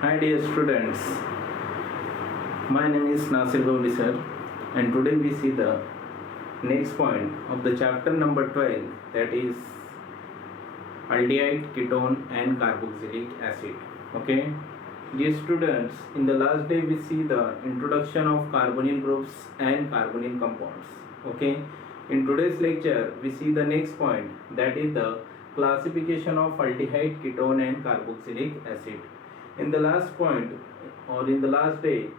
Hi dear students, my name is Nasir Gauri sir, and today we see the next point of the chapter number 12, that is aldehyde, ketone and carboxylic acid. Okay, dear students, in the last day we see the introduction of carbonyl groups and carbonyl compounds. Okay, in today's lecture we see the next point, that is the classification of aldehyde, ketone and carboxylic acid. In the last point or in the last day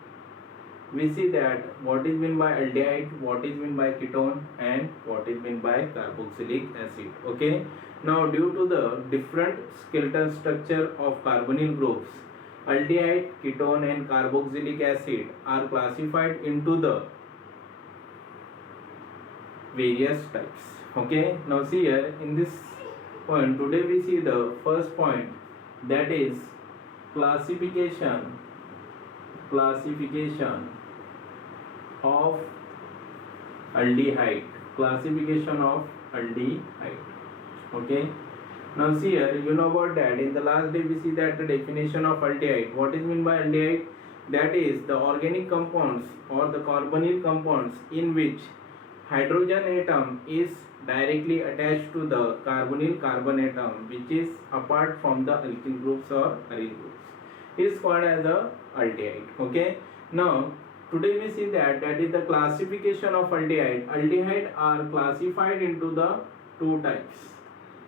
we see that what is meant by aldehyde, what is meant by ketone and what is meant by carboxylic acid. Okay, now due to the different skeletal structure of carbonyl groups, aldehyde, ketone and carboxylic acid are classified into the various types. Okay, now see here in this point today we see the first point, that is classification of aldehyde. Okay, now see here, you know about that. In the last day we see that the definition of aldehyde. What is meant by aldehyde? That is the organic compounds or the carbonyl compounds in which hydrogen atom is directly attached to the carbonyl carbon atom, which is apart from the alkyl groups or aryl groups, is called as a aldehyde. Okay, now today we see that is the classification of aldehyde. Aldehyde are classified into the two types,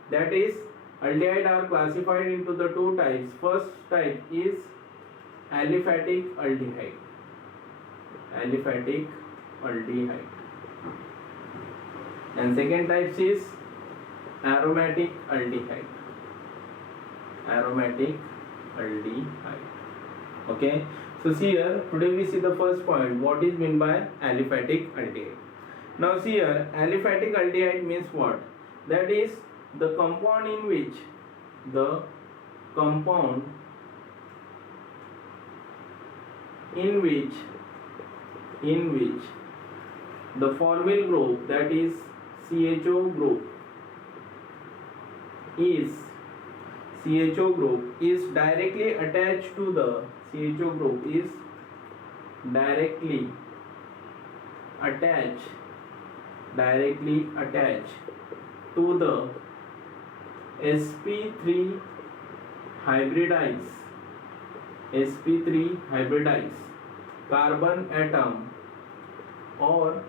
that is aldehyde are classified into the two types. First type is aliphatic aldehyde, and second type is aromatic aldehyde. Okay, so see here today we see the first point, what is meant by aliphatic aldehyde. Now see here, aliphatic aldehyde means what? That is the compound in which the formyl group, that is CHO group is directly attached to the sp3 hybridized carbon atom or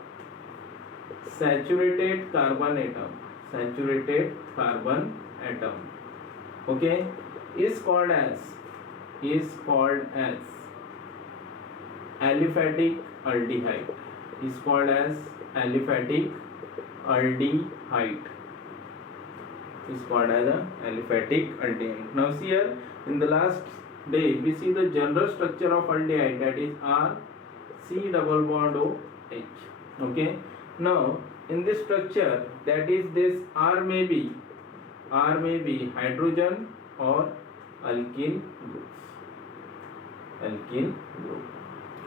saturated carbon atom. Okay, is called as aliphatic aldehyde. Now see here, in the last day we see the general structure of aldehyde, that is R C double bond OH. Okay, now in this structure, that is this R may be hydrogen or alkyl groups.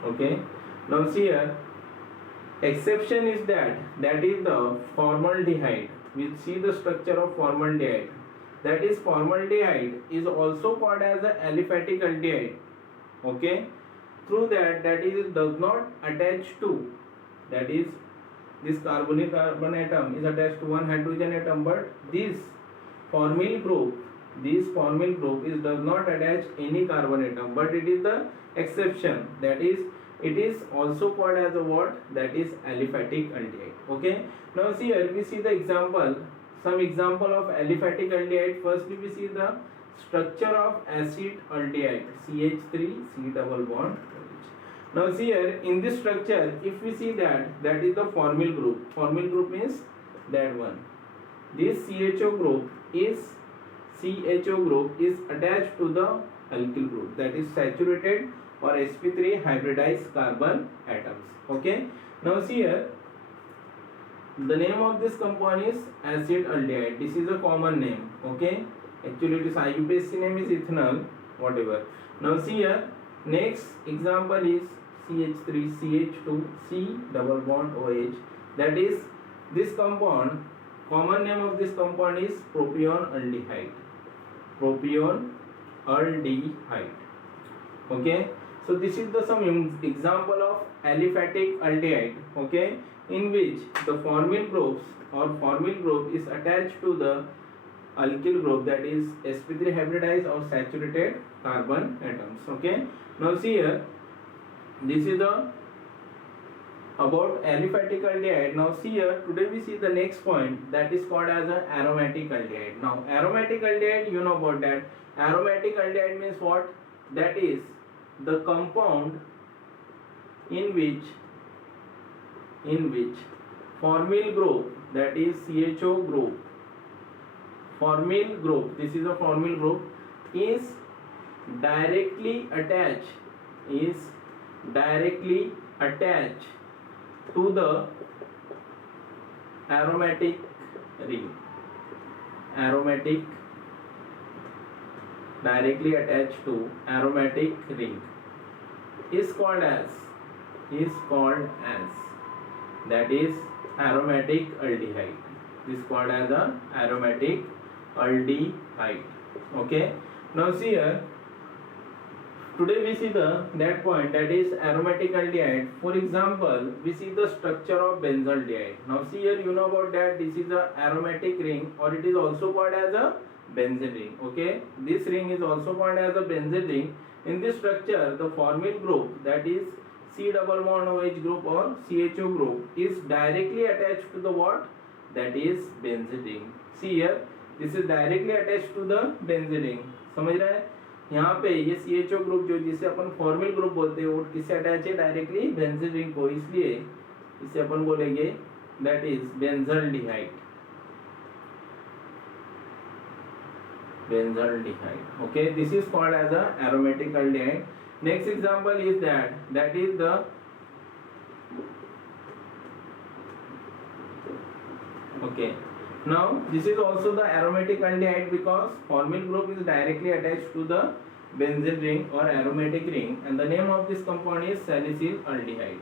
Okay, now see here, exception is that is the formaldehyde. We see the structure of formaldehyde, that is formaldehyde is also called as a aliphatic aldehyde. Okay, through that is does not attach to, that is this carbonyl carbon atom is attached to one hydrogen atom, but this formyl group is does not attach any carbon atom, but it is the exception, that is it is also called as a what? That is aliphatic aldehyde. Okay, now see here we see the some example of aliphatic aldehyde. Firstly we see the structure of acid aldehyde, CH3 C double bond OH. Now see here in this structure, if we see that is the formyl group. Formyl group means that one. This CHO group is attached to the alkyl group, that is saturated or sp3 hybridized carbon atoms. Okay, now see here, the name of this compound is acid aldehyde. This is a common name. Okay, actually it is IUPAC name is ethanol, whatever. Now see here, next example is CH3 CH2 C double bond OH, that is this compound, common name of this compound is propion aldehyde. Okay, so this is the some example of aliphatic aldehyde, okay, in which the formyl groups or formyl group is attached to the alkyl group, that is sp3 hybridized or saturated carbon atoms. Okay, now see here, this is the about aliphatic aldehyde. Now see here, today we see the next point, that is called as a aromatic aldehyde. Now aromatic aldehyde, you know about that. Aromatic aldehyde means what? That is the compound in which formyl group, that is CHO group, formyl group, this is a formyl group, is directly attached to the aromatic ring, directly attached to aromatic ring, is called as that is aromatic aldehyde, is called as a aromatic aldehyde. Okay, now see here, today we see that point, that is aromatic aldehyde. For example, we see the structure of benzaldehyde. Now see here, you know about that, this is a aromatic ring, or it is also called as a benzene ring. Okay, this ring is also called as a benzene ring. In this structure, the formyl group, that is C double bond OH group or CHO group, is directly attached to the what? That is benzene ring. See here, this is directly attached to the benzene ring. समझ रहा है? यहाँ पे ये CHO group जो जिसे अपन formal group बोलते हैं, वो किससे अटैच है? डायरेक्टली बेंजीन रिंग को, इसलिए इसे अपन बोलेंगे that is benzaldehyde. Okay, this is called as a aromatic aldehyde. Next example is that is the okay. Now this is also the aromatic aldehyde because formyl group is directly attached to the benzene ring or aromatic ring, and the name of this compound is salicyl aldehyde.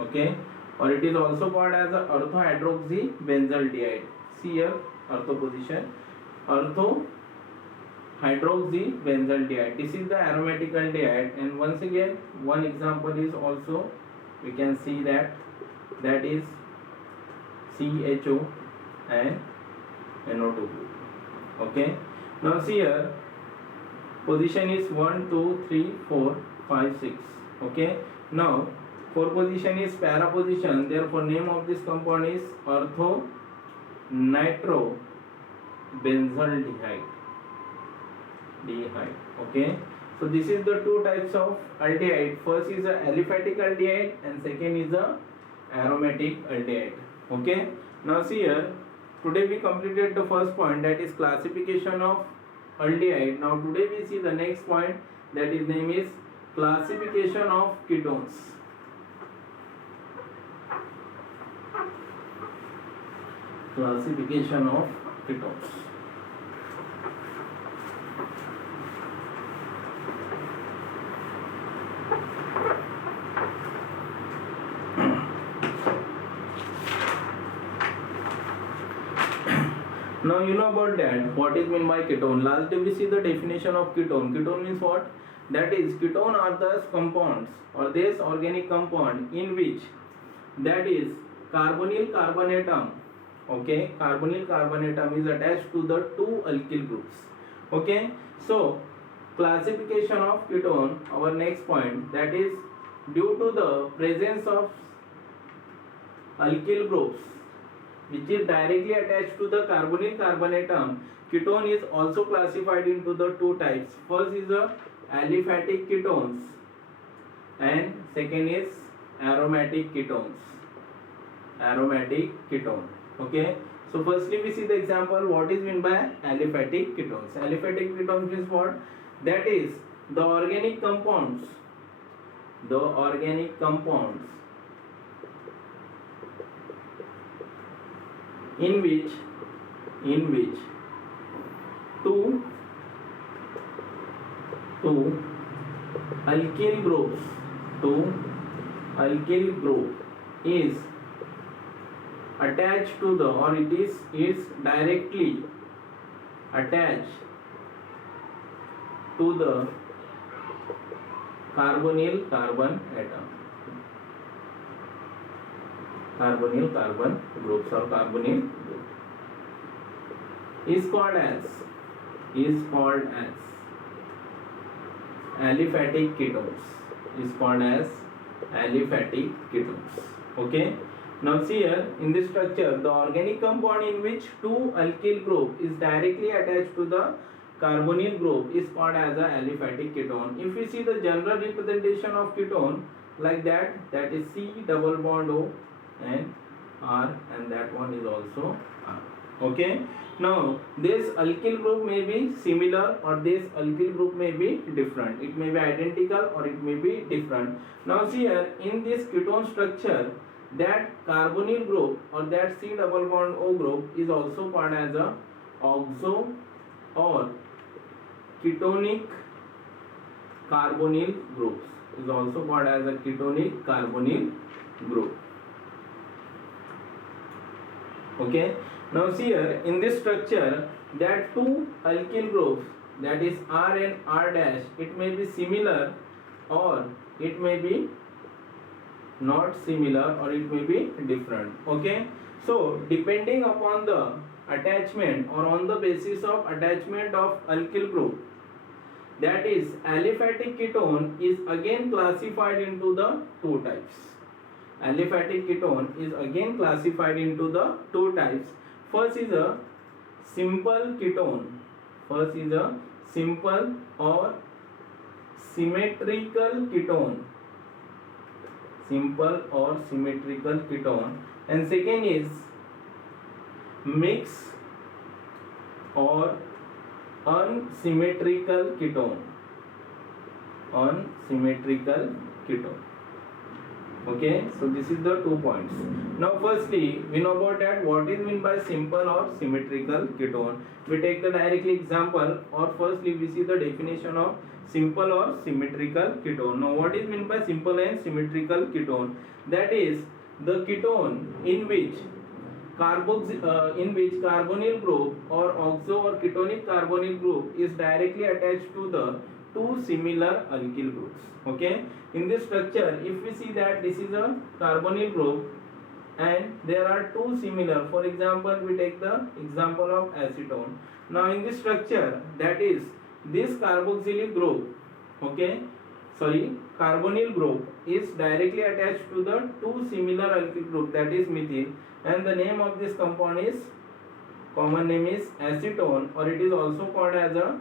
Okay, or it is also called as a orthohydroxy benzaldehyde. See here, ortho position, orthohydroxy benzaldehyde. This is the aromatic aldehyde, and once again one example is also we can see that is CHO and NO2 group. Okay, now see here, position is 1 2 3 4 5 6. Okay, now 4 position is para position, therefore name of this compound is ortho nitrobenzaldehyde. Okay, so this is the two types of aldehyde. First is a aliphatic aldehyde and second is a aromatic aldehyde. Okay, now see here, today we completed the first point, that is classification of aldehyde. Now today we see the next point, that is name is classification of ketones. Classification of ketones. Now you know about that, what is meant by ketone. Last day we see the definition of ketone. Ketone means what? That is, ketone are those compounds or this organic compound in which, that is, carbonyl carbon atom. Okay, carbonyl carbon atom is attached to the two alkyl groups. Okay, so classification of ketone, our next point, that is due to the presence of alkyl groups which is directly attached to the carbonyl carbon atom, ketone is also classified into the two types. First is the aliphatic ketones and second is aromatic ketones. Okay, so firstly we see the example, what is meant by aliphatic ketones. Aliphatic ketones means what? That is the organic compounds in which two alkyl group is attached to the, or it is directly attached to the carbonyl carbon atom, carbonyl carbon groups or carbonyl group is called as aliphatic ketones, is called as aliphatic ketones. Okay, now see here in this structure, the organic compound in which two alkyl group is directly attached to the carbonyl group is called as a aliphatic ketone. If we see the general representation of ketone like that, that is C double bond O and R, and that one is also R. Okay, now this alkyl group may be similar or this alkyl group may be different, it may be identical or it may be different. Now see here in this ketone structure, that carbonyl group or that C double bond O group is also called as a oxo or ketonic carbonyl groups, is also called as a ketonic carbonyl group. Okay, now see here in this structure, that two alkyl groups, that is R and R dash, it may be similar or it may be not similar or it may be different. Okay, so depending upon the attachment or on the basis of attachment of alkyl group, that is aliphatic ketone is again classified into the two types. Aliphatic ketone is again classified into the two types. First is a simple ketone, first is a simple or symmetrical ketone, simple or symmetrical ketone, and second is mixed or unsymmetrical ketone, unsymmetrical ketone. Okay, so this is the 2 points. Now firstly we know about that what is meant by simple or symmetrical ketone. We take the directly example, or firstly we see the definition of simple or symmetrical ketone. Now what is meant by simple and symmetrical ketone? That is the ketone in which carbonyl group or oxo or ketonic carbonyl group is directly attached to the two similar alkyl groups. Okay, in this structure if we see that this is a carbonyl group and there are two similar, for example we take the example of acetone. Now in this structure, that is this carboxylic group, okay, carbonyl group is directly attached to the two similar alkyl group, that is methyl, and the name of this compound is, common name is acetone, or it is also called as a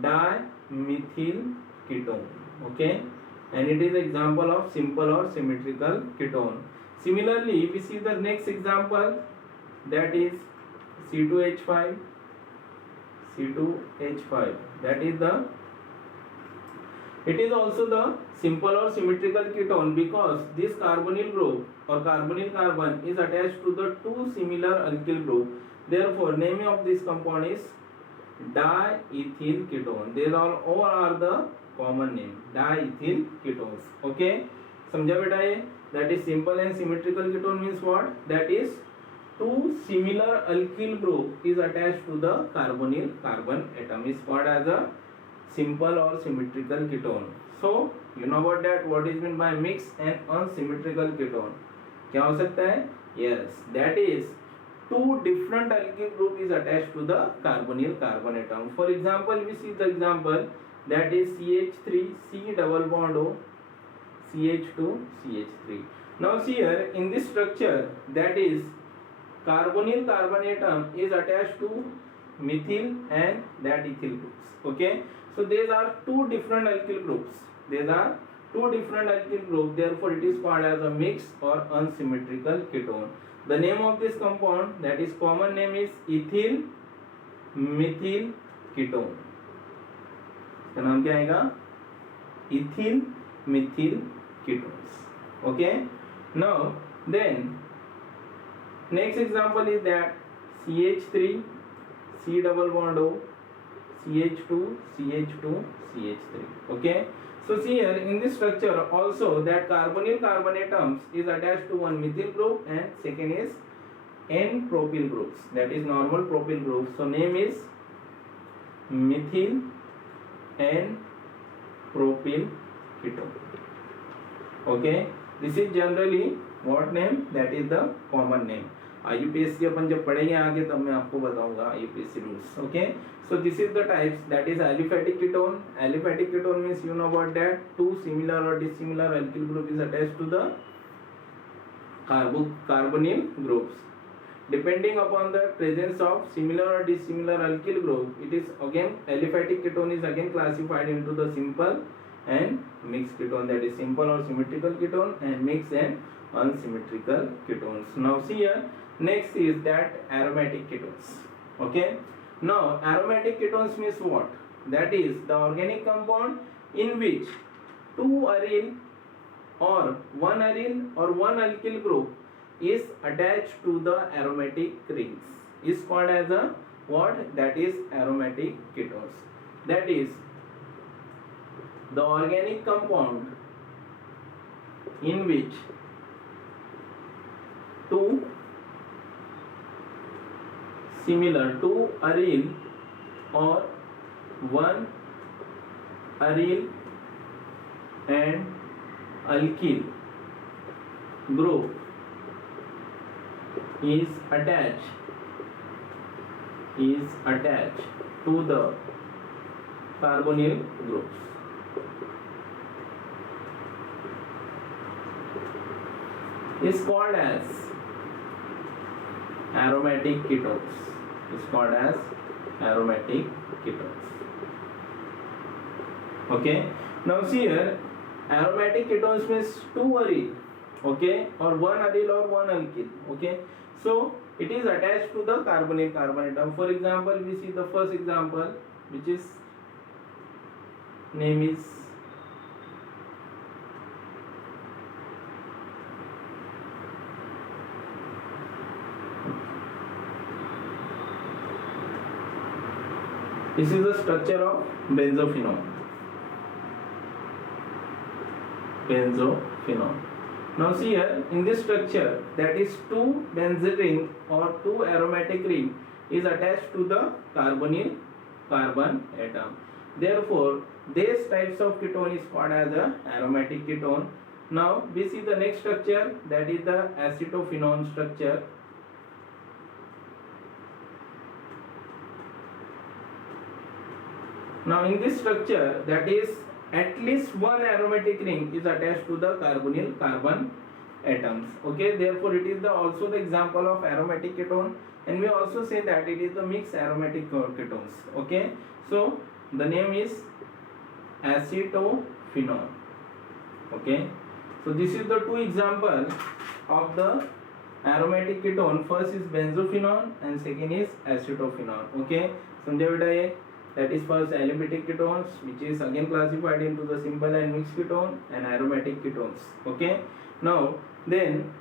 dimethyl ketone. Okay, and it is example of simple or symmetrical ketone. Similarly we see the next example, that is C2H5, that is the, it is also the simple or symmetrical ketone because this carbonyl group or carbonyl carbon is attached to the two similar alkyl group. Therefore name of this compound is diethyl ketone. These all are the common name, diethyl ketones. Okay, समझा बेटा ये? That is simple and symmetrical ketone means what? That is two similar alkyl group is attached to the carbonyl carbon atom, is called as a simple or symmetrical ketone. So you know about that what is meant by mixed and unsymmetrical ketone. क्या हो सकता है? Yes, that is two different alkyl group is attached to the carbonyl carbon atom. For example we see the example, that is CH3 C double bond O CH2 CH3. Now see here in this structure, that is carbonyl carbon atom is attached to methyl and that ethyl groups. Okay, so these are two different alkyl groups, therefore it is called as a mixed or unsymmetrical ketone. The name of this compound, that is common name is ethyl methyl ketone. इसका नाम क्या आएगा? ethyl methyl ketones. Okay, now then next example is that CH3 C double bond O CH2 CH2 CH3. Okay, so see here in this structure also that carbonyl carbon atoms is attached to one methyl group and second is N propyl groups, that is normal propyl group. So name is methyl N-propyl ketone. Okay, this is generally what name? That is the common name. IUPAC अपन जब पढ़ेंगे आगे तब मैं आपको बताऊंगा IUPAC rules. Okay, so this is the types, that is aliphatic ketone. Aliphatic ketone means you know about that two similar or dissimilar alkyl group is attached to the carbonyl groups. Depending upon the presence of similar or dissimilar alkyl group, it is again aliphatic ketone is again classified into the simple and mixed ketone, that is simple or symmetrical ketone and mixed and unsymmetrical ketones. Now see here, next is that aromatic ketones. Okay, now aromatic ketones means what? That is the organic compound in which two aryl or one aryl or one alkyl group is attached to the aromatic rings is called as a what? That is aromatic ketones. That is the organic compound in which two aryl or one aryl and alkyl group is attached to the carbonyl groups. Is called as aromatic ketones. Is called as aromatic ketones. Okay. Now see here, aromatic ketones means two aryl, okay, or one aryl or one alkyl. Okay. So it is attached to the carbonyl carbon atom. For example, we see the first example, which is name is this is the structure of benzophenone. Now see here, in this structure, that is two benzyl ring or two aromatic ring is attached to the carbonyl carbon atom. Therefore, these types of ketone is called as a aromatic ketone. Now we see the next structure, that is the acetophenone structure. Now in this structure, that is at least one aromatic ring is attached to the carbonyl carbon atoms. Okay, therefore it is also the example of aromatic ketone, and we also say that it is the mixed aromatic ketones. Okay, so the name is acetophenone. Okay, so this is the two example of the aromatic ketone. First is benzophenone and second is acetophenone. Okay, समझे बेटा ये? That is first aliphatic ketones, which is again classified into the simple and mixed ketone and aromatic ketones. Okay, now then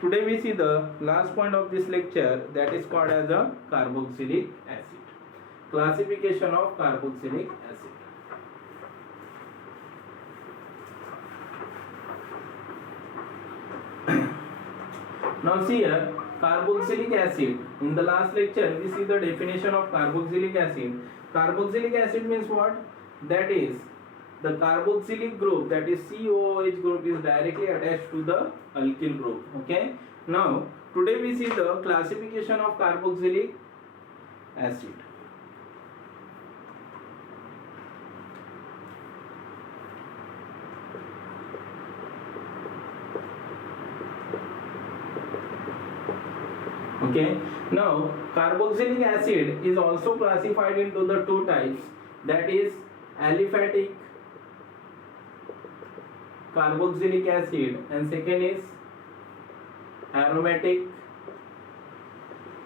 today we see the last point of this lecture, that is called as a carboxylic acid. Classification of carboxylic acid. Now see here, carboxylic acid. In the last lecture we see the definition of carboxylic acid. Carboxylic acid means what? That is the carboxylic group, that is COOH group, is directly attached to the alkyl group. Okay, now today we see the classification of carboxylic acid. Okay, now carboxylic acid is also classified into the two types, that is aliphatic carboxylic acid and second is aromatic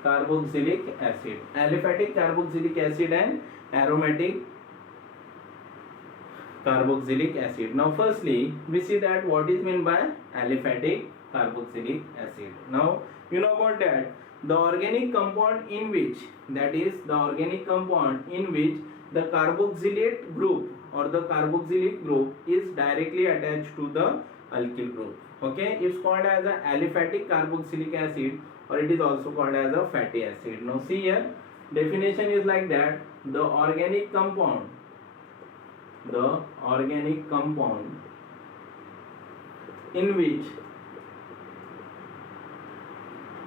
carboxylic acid. Aliphatic carboxylic acid and aromatic carboxylic acid. Now firstly we see that what is meant by aliphatic carboxylic acid. Now you know about that, the organic compound in which, that is the organic compound in which the carboxylate group or the carboxylic group is directly attached to the alkyl group. Okay, it's called as a aliphatic carboxylic acid, or it is also called as a fatty acid. Now see here, definition is like that, the organic compound the organic compound in which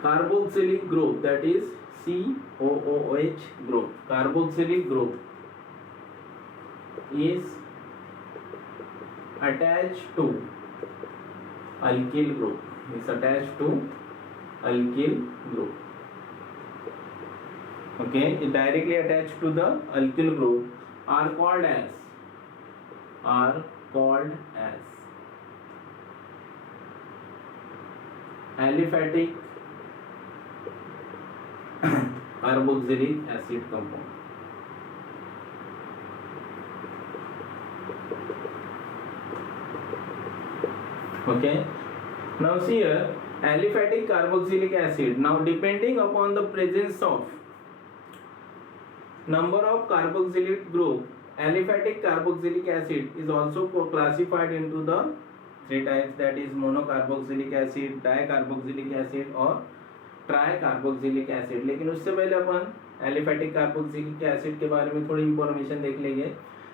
carboxylic group, that is COOH group, carboxylic group is attached to alkyl group, is attached to alkyl group. Okay, it directly attached to the alkyl group are called as aliphatic carboxylic acid compound. Okay, now see here, aliphatic carboxylic acid. Now depending upon the presence of number of carboxylic group, aliphatic carboxylic acid is also classified into the three types, that is monocarboxylic acid, dicarboxylic acid और tricarboxylic acid. लेकिन उससे पहले अपन aliphatic carboxylic acid के बारे में थोड़ी information देख लेंगे.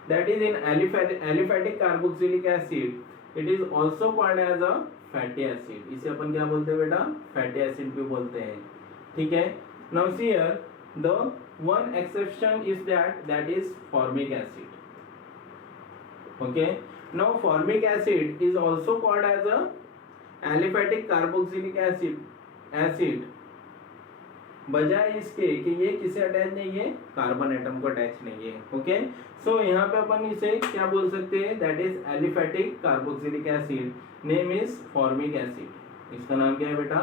That is in aliphatic carboxylic acid it is also called as a fatty acid. इसे अपन क्या बोलते हैं बेटा, फैटी एसिड भी बोलते हैं. ठीक है. Now see here the one exception is that is formic acid. Okay, now formic acid is also called as a aliphatic carboxylic acid बजाय इसके कि ये किसे अटैच नहीं है, कार्बन एटम को अटैच नहीं है. ओके, सो यहाँ पे अपन इसे क्या बोल सकते हैं, that is aliphatic carboxylic acid. Name is formic acid. इसका नाम क्या है बेटा,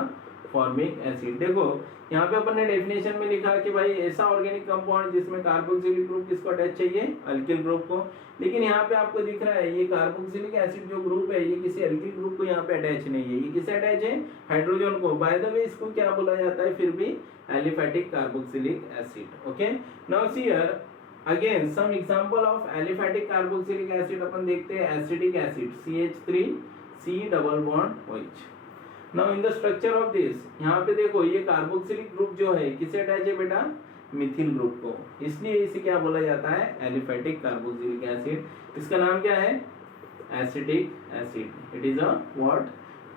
फॉर्मिक एसिड. देखो यहाँ पे अपन ने डेफिनेशन में लिखा कि भाई ऐसा ऑर्गेनिक कंपाउंड जिसमें कार्बोक्सिलिक ग्रुप किसको अटैच चाहिए, अल्किल ग्रुप को. लेकिन यहाँ पे आपको दिख रहा है ये कार्बोक्सिलिक एसिड जो ग्रुप है ये किसी अल्किल ग्रुप को यहाँ पे अटैच नहीं है. ये किसे अटैच है, हाइड्रोजन को. बाय द वे इसको क्या बोला जाता है फिर भी, aliphatic carboxylic acid. Okay, now see here again some example of aliphatic carboxylic acid अपन देखते हैं. Acetic acid CH3C double bond OH. Now in the structure of this, यहाँ पे देखो ये कार्बोक्सिलिक ग्रुप जो है किसे अटैच है बेटा, मिथिल ग्रुप को. इसलिए इसे क्या बोला जाता है, एलिफैटिक कार्बोक्सिलिक एसिड. इसका नाम क्या है, acetic acid. It is a what,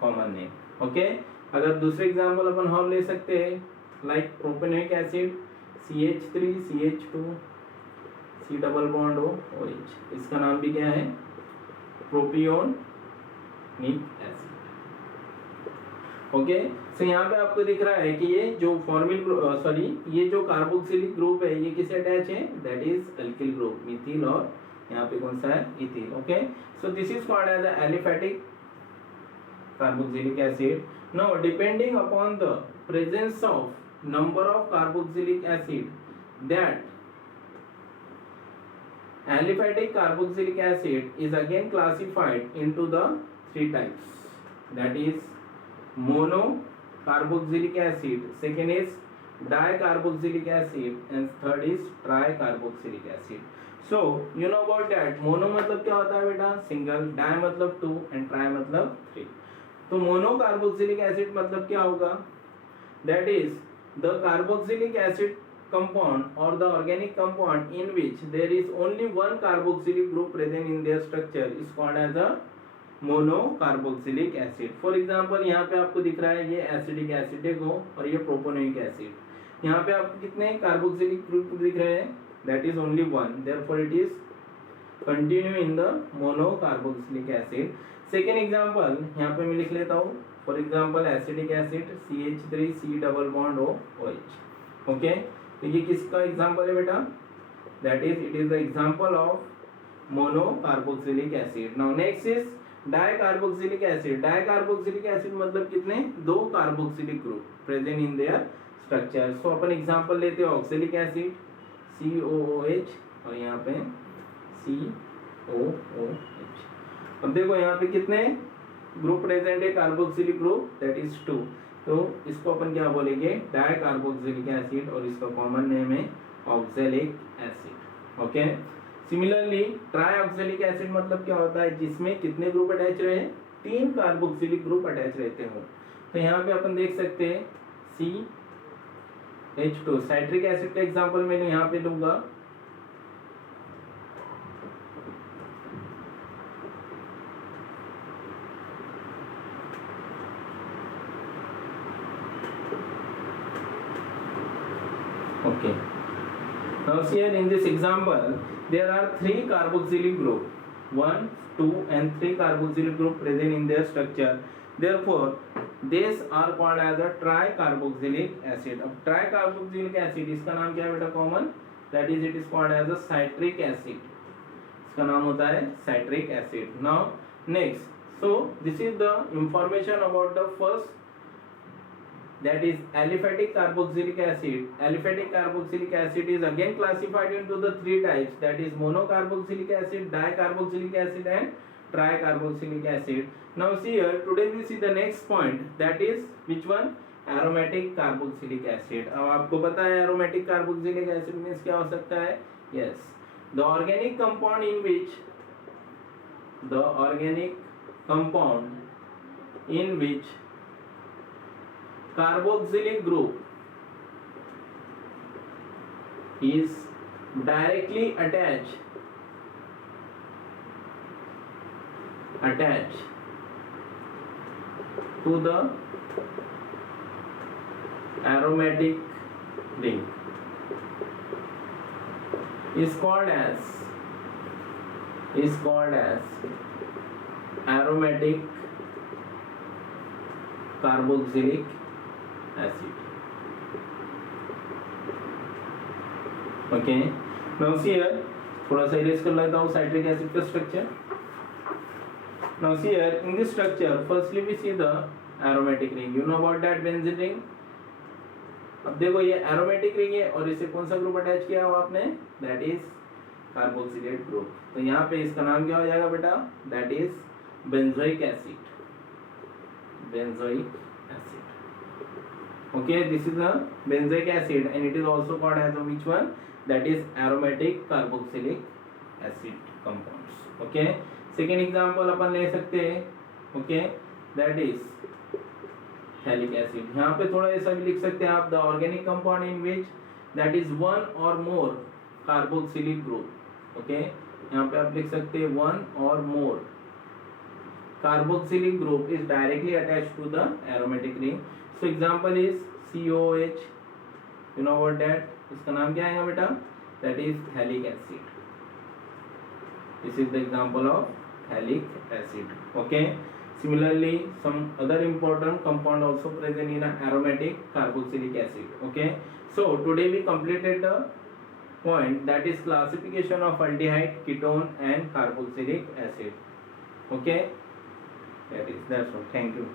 common name. Okay, अगर दूसरे एग्जांपल अपन और ले सकते हैं like propanoic acid CH3CH2C double bond OH. इसका नाम भी क्या है, प्रोपियोनिक एसिड. ओके, सो यहाँ पे आपको दिख रहा है कि ये जो ये जो कार्बोक्सिलिक ग्रुप है ये किसे अटैच है, that is alkyl group, methyl और यहाँ पे कौन सा है, ethyl. Okay, so this is called as aliphatic carboxylic acid. Now depending upon the presence of number of carboxylic acid, that aliphatic carboxylic acid is again classified into the three types, that is monocarboxylic acid, second is dicarboxylic acid, and third is tricarboxylic acid. So you know about that. mono मतलब क्या होता है बेटा, single, di मतलब to and tri मतलब three. तो monocarboxylic acid मतलब क्या होगा, that is the carboxylic acid compound or the organic compound in which there is only one carboxylic group present in their structure is called as a monocarboxylic acid. For example यहाँ पे आपको दिख रहा है ये एसिडिक एसिड देखो और ये प्रोपोनिक एसिड. यहाँ पे आपको कितने कार्बोक्सिलिक ग्रुप दिख रहे हैं, that is only one, therefore it is continue in the monocarboxylic acid. Second example यहाँ पे मैं लिख लेता हूँ. For example acidic acid CH3C double bond OH. Okay, तो ये किसका एग्जांपल है बेटा, that is it is the example of monocarboxylic acid. Now next is dicarboxylic acid. Dicarboxylic acid मतलब कितने, दो carboxylic group present in their structure. So upon example लेते हैं ऑक्सिलिक एसिड COOH और यहाँ पे COOH. अब देखो यहाँ पे कितने ग्रुप प्रेजेंट है, कार्बोक्सिलिक ग्रुप, दैट इज 2. तो इसको अपन क्या बोलेंगे, डाइकार्बोक्सिलिक एसिड, और इसका कॉमन नेम है oxalic acid. Okay, similarly trioxalic acid मतलब क्या होता है, जिसमें कितने ग्रुप अटैच रहे, तीन कार्बोक्सिलिक ग्रुप अटैच रहते हो. तो यहाँ पे अपन देख सकते हैं CH2. साइट्रिक एसिड का एग्जांपल मैंने यहाँ पे लूंगा Okay. Now here in this example, there are 3 carboxylic group, 1, 2 and 3 carboxylic group present in their structure. Therefore, these are called as a tricarboxylic acid. अब tricarboxylic acid इसका नाम क्या है बेटा common? That is, it is called as a citric acid. इसका नाम होता है citric acid. Now next, so this is the information about the first, that is aliphatic carboxylic acid. Aliphatic carboxylic acid is again classified into the 3 types, that is monocarboxylic acid, dicarboxylic acid and tricarboxylic acid. Now see here, today we see the next point, that is which one? Aromatic carboxylic acid. अब आपको पता है aromatic carboxylic acid means क्या हो सकता है? Yes, the organic compound in which carboxylic group is directly attached to the aromatic ring is called as aromatic carboxylic acid. Okay, now see here, थोड़ा सा इरेज कर लेता हूँ citric acid का structure. Now see here, in this structure, firstly we see the aromatic ring. You know about that benzene ring? अब देखो ये aromatic ring है और इसे कौन सा ग्रुप अटैच किया हुआ आपने? That is carboxylate group. तो यहाँ पे इसका नाम क्या हो जाएगा बेटा? That is benzoic acid. Okay, this is a benzoic acid and it is also called as a which one? That is aromatic carboxylic acid compounds. Okay, second example अपन ले सकते हैं. Okay, that is phthalic acid. यहाँ पे थोड़ा ऐसा भी लिख सकते हैं आप, the organic compound in which that is one or more carboxylic group. Okay, यहाँ पे आप लिख सकते हैं one or more carboxylic group is directly attached to the aromatic ring. So example is COOH. You know what that? इसका नाम क्या है बेटा? That is phthalic acid. This is the example of phthalic acid. Okay. Similarly, some other important compound also present in aromatic carboxylic acid. Okay. So today we completed the point, that is classification of aldehyde, ketone and carboxylic acid. Okay. That's all. Thank you.